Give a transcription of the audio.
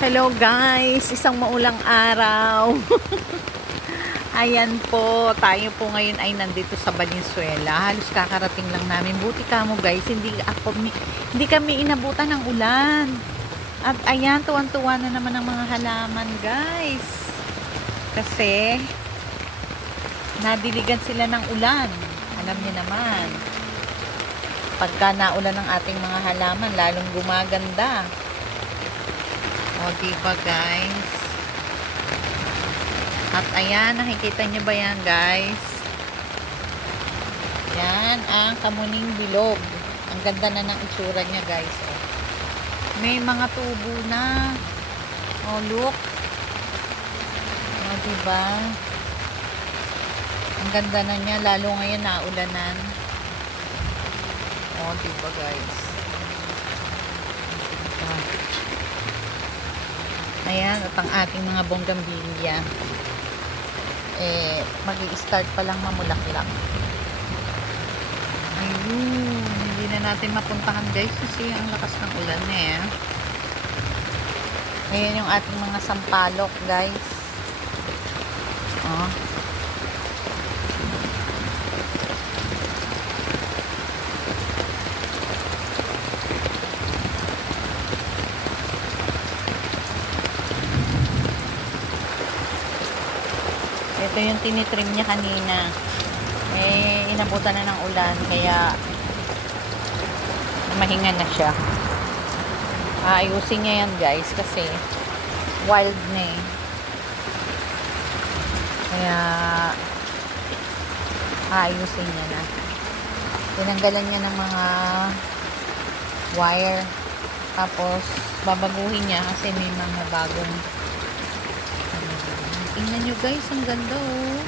Hello guys, isang maulang araw. Ayan po, tayo po ngayon ay nandito sa Valenzuela. Halos kakarating lang namin. Buti ka mo guys, hindi kami inabutan ng ulan. At ayan, tuwan-tuwa na naman ang mga halaman guys. Kasi nadiligan sila ng ulan. Alam niyo naman, pagka naulan ng ating mga halaman, lalong gumaganda. O, diba guys? At ayan, nakikita nyo ba yan guys? Yan ang kamuning bilog. Ang ganda na ng itsura niya guys. O. May mga tubo na. O, look. O, diba? Ang ganda na niya, lalo ngayon naulanan. O, diba guys? Ayan, at ang ating mga bonggambilya mag-i-start pa lang mamulaklak. Ayun, hindi na natin mapuntahan guys kasi ang lakas ng ulan Ayan yung ating mga sampalok guys. Oh. Ito yung tinitrim niya kanina. Inabutan na ng ulan kaya mahinga na siya. Ayusin niya yan guys kasi wild na Kaya ayusin niya na. Tinanggalan niya ng mga wire. Tapos babaguhin niya kasi may mga bagong. Tingnan nyo guys, ang ganda oh.